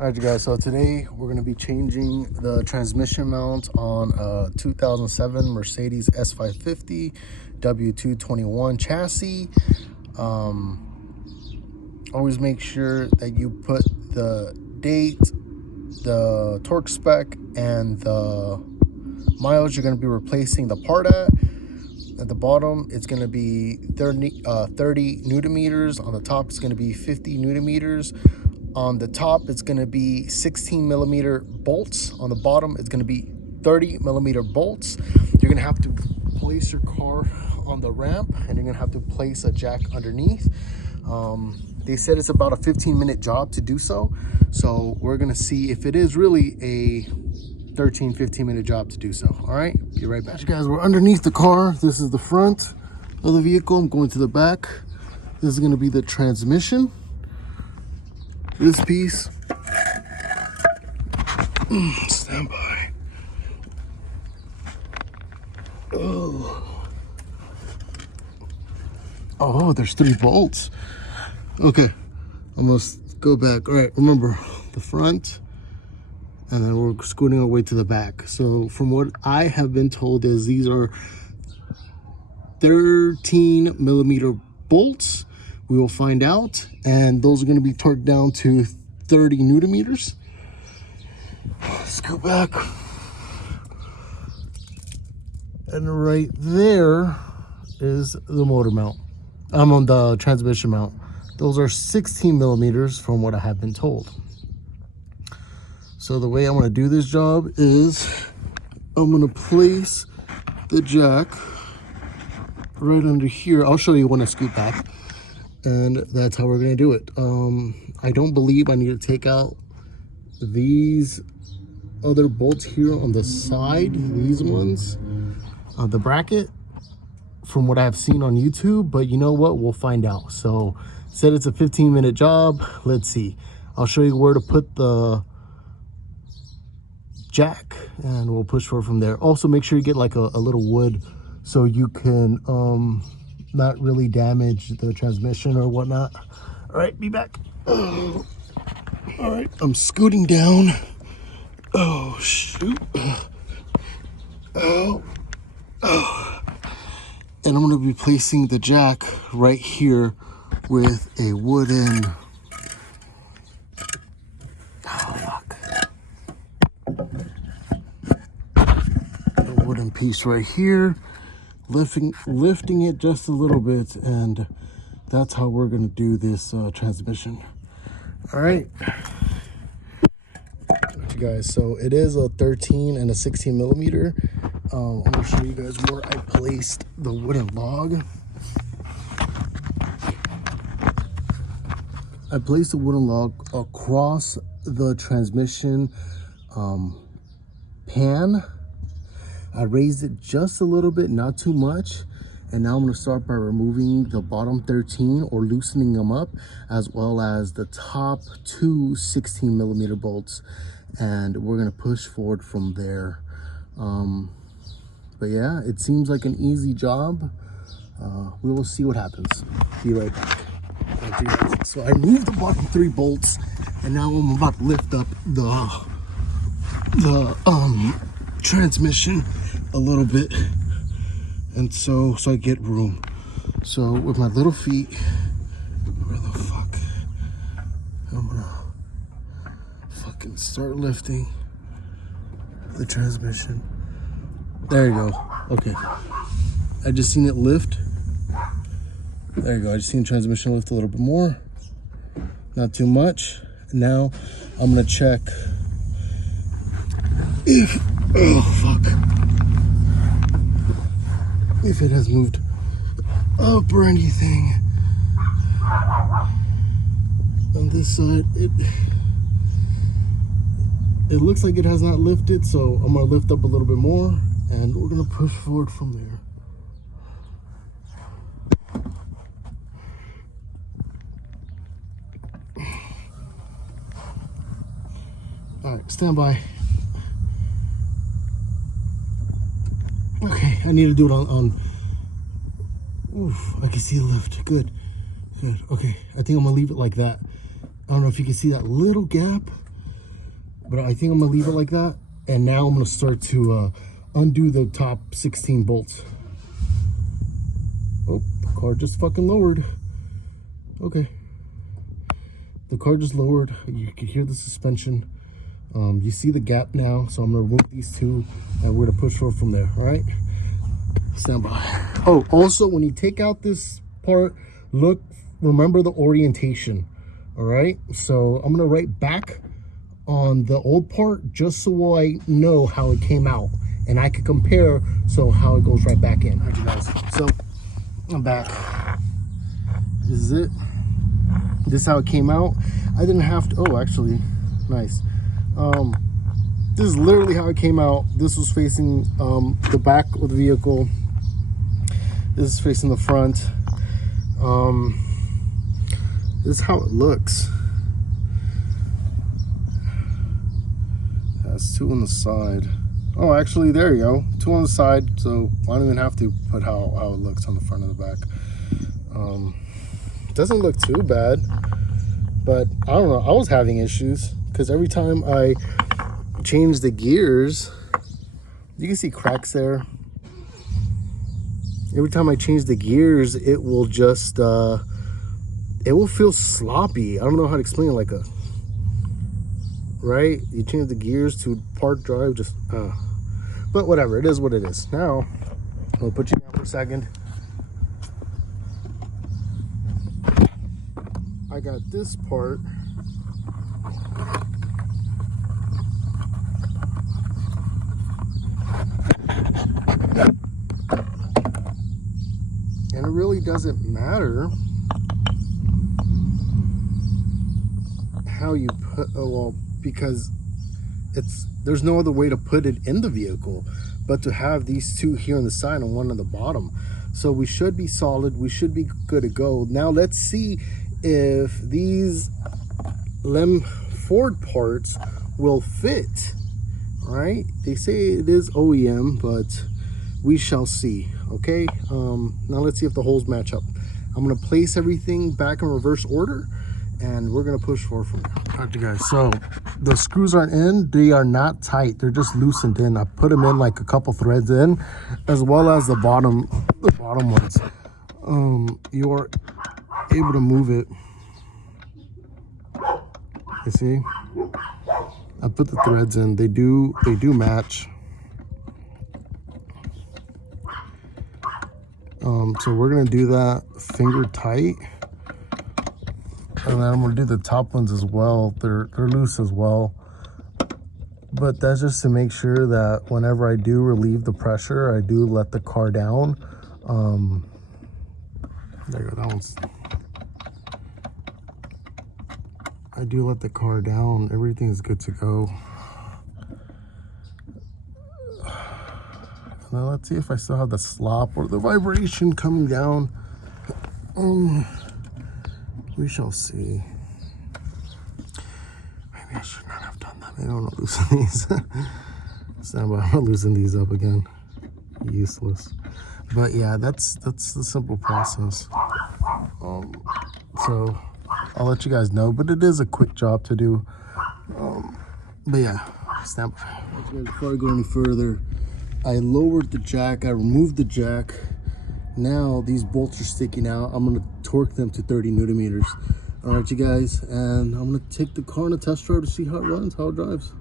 Alright you guys, so today we're going to be changing the transmission mount on a 2007 Mercedes S550 W221 chassis. Always make sure that you put the date, the torque spec, and the mileage you're going to be replacing the part at. At the bottom, it's going to be 30 Newton meters. On the top, it's going to be 50 Newton meters. On the top, it's going to be 16 millimeter bolts. On the bottom, it's going to be 30 millimeter bolts. You're going to have to place your car on the ramp, and you're going to have to place a jack underneath. They said it's about a 15-minute job to do so. So we're going to see if it is really a 15-minute job to do so. All right, be right back. You guys, we're underneath the car. This is the front of the vehicle. I'm going to the back. This is going to be the transmission. This piece, stand by. Oh, there's 3 bolts. Okay, I must go back. All right, remember the front, and then we're scooting our way to the back. So from what I have been told is these are 13 millimeter bolts. We will find out, and those are going to be torqued down to 30 Newton meters. Let's go back. And right there is the motor mount. I'm on the transmission mount. Those are 16 millimeters from what I have been told. So the way I'm going to do this job is I'm going to place the jack right under here. I'll show you when I scoot back. And that's how we're going to do it. I don't believe I need to take out these other bolts here on the side, these ones, the bracket, from what I've seen on YouTube, but you know what, we'll find out. So said it's a 15-minute job. Let's see. I'll show you where to put the jack, and we'll push forward from there. Also, make sure you get like a little wood so you can not really damage the transmission or whatnot. All right, be back. All right, I'm scooting down. Oh shoot. And I'm going to be placing the jack right here with a wooden a wooden piece right here, lifting it just a little bit, and that's how we're going to do this transmission. All right, you guys, so it is a 13 and a 16 millimeter. I'm going to show you guys where I placed the wooden log. I placed the wooden log across the transmission pan. I raised it just a little bit, not too much. And now I'm going to start by removing the bottom 13 or loosening them up, as well as the top 2 16 millimeter bolts. And we're going to push forward from there. But yeah, it seems like an easy job. We will see what happens. Be right back. So I moved the bottom 3 bolts, and now I'm about to lift up the transmission a little bit, and so I get room. So with my little feet, where the fuck, I'm gonna fucking start lifting the transmission. There you go. Okay, I just seen it lift. There you go. I just seen the transmission lift a little bit more, not too much. Now I'm gonna check if, oh fuck, if it has moved up or anything. On this side, it looks like it has not lifted, so I'm gonna lift up a little bit more, and we're gonna push forward from there. All right, stand by. Okay, I need to do it on oof, I can see the lift. Good, good. Okay, I think I'm gonna leave it like that. I don't know if you can see that little gap but I think I'm gonna leave it like that. And now I'm gonna start to undo the top 16 bolts. Oh, the car just fucking lowered. Okay. The car just lowered. You can hear the suspension. You see the gap now, so I'm gonna remove these two and we're gonna push forward from there. All right, stand by. Oh, also when you take out this part, remember the orientation. All right, so I'm gonna write back on the old part just so I know how it came out and I can compare, so how it goes right back in. All right, you guys, so I'm back. This is it. This is how it came out. I didn't have to, oh, actually, nice. This is literally how it came out. This was facing the back of the vehicle. This is facing the front. This is how it looks. That's two on the side. Oh, actually, there you go. Two on the side, so I don't even have to put how it looks on the front and the back. It doesn't look too bad, but I don't know. I was having issues because every time I change the gears, you can see cracks there. Every time I change the gears, it will just it will feel sloppy. I don't know how to explain it, like a right, you change the gears to park drive, just but whatever, it is what it is. Now I'm gonna put you down for a second. I got this part. And it really doesn't matter how you put, oh well, because there's no other way to put it in the vehicle but to have these two here on the side and one on the bottom. So we should be solid, we should be good to go. Now let's see if these Lem Ford parts will fit. All right, they say it is OEM, but we shall see. Okay, now let's see if the holes match up. I'm gonna place everything back in reverse order and we're gonna push forward from there. All right, you guys, so the screws aren't in, they are not tight, they're just loosened in. I put them in like a couple threads in, as well as the bottom ones. You are able to move it. You see, I put the threads in, they do match. So we're gonna do that finger tight, and then I'm gonna do the top ones as well. They're loose as well, but that's just to make sure that whenever I do relieve the pressure, I do let the car down. There you go, that one's, I do let the car down, everything's good to go. Now let's see if I still have the slop or the vibration coming down. We shall see. Maybe I should not have done that. Maybe I'm not loosen these. Stand by, I'm not losing these up again. Useless. But yeah, that's the simple process. So I'll let you guys know, but it is a quick job to do. But yeah, stand by. Before I go any further, I lowered the jack, I removed the jack. Now these bolts are sticking out. I'm gonna torque them to 30 Newton meters. All right, you guys, and I'm gonna take the car on a test drive to see how it runs, how it drives.